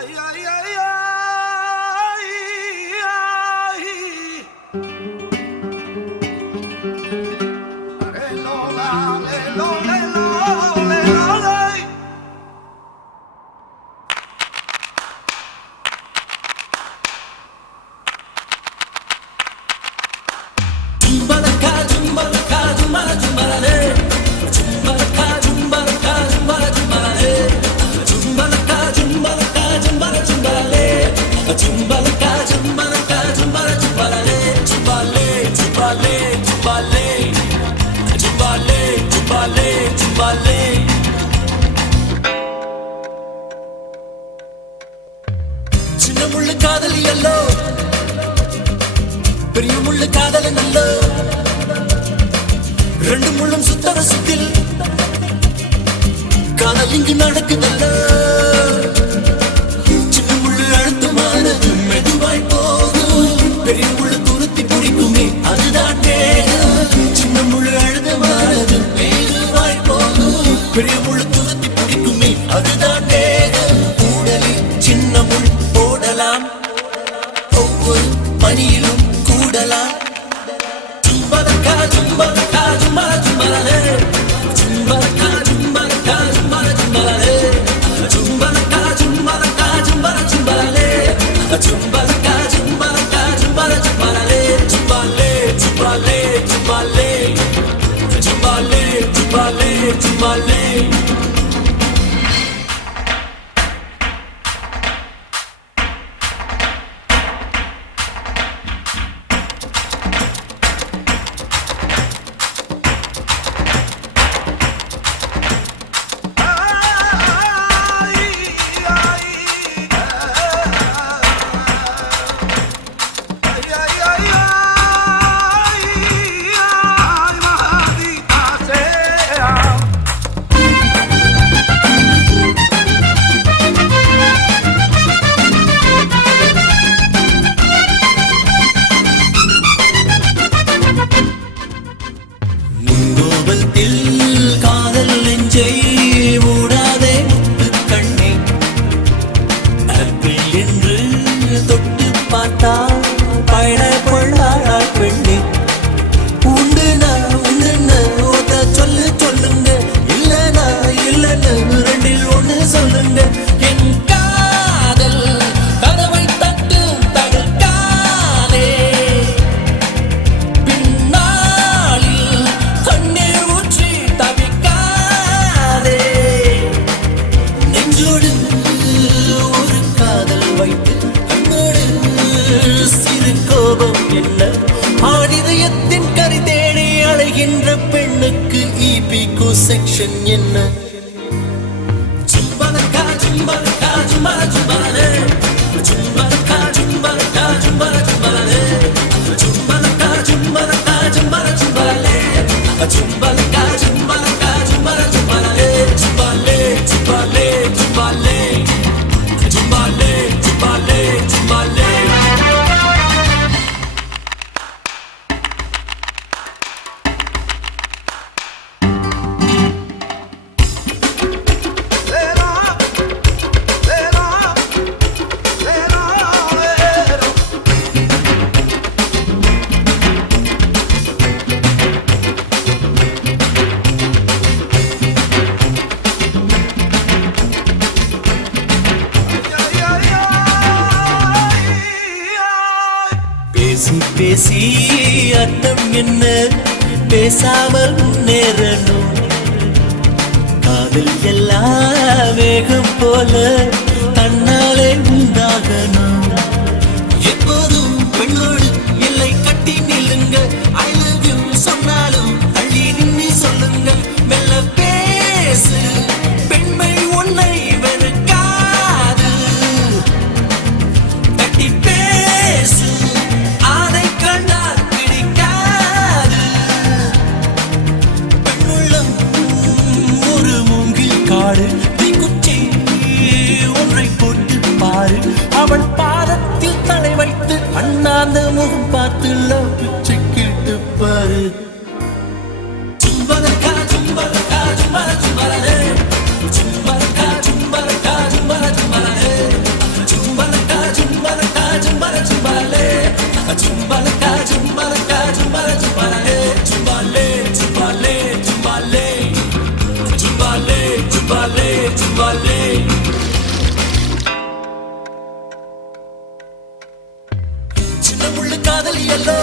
ay, ay, ay. பிரியமுள்ள காதலி அல்லோ? பிரியமுள்ள காதலன் அல்லோ? ரெண்டு முள்ளும் சுத்த வசத்தில் காதல் இங்கு நடக்குதல்லோ? சின்ன முள்ளு அழுத்தமானது மெதுவாய் போகும் பெரிய முள்ளு துருத்தி பிடிக்குமே அதுதான் சின்ன முள்ளு Chumba பயண பொள்ளாராய் பெண்ணே. பெண்ணுக்கு இபிகோ செக்ஷன் என்ன? ஜும்பலக்கா ஜும்பலக்கா ஜும்பல ஜும்பல. ஜும்பலக்கா ஜும்பலக்கா ஜும்பல. பேசி அன்னம் என்ன? பேசாமல் முன்னேறணும். காதல் எல்லா வேகம் போல పగలియలో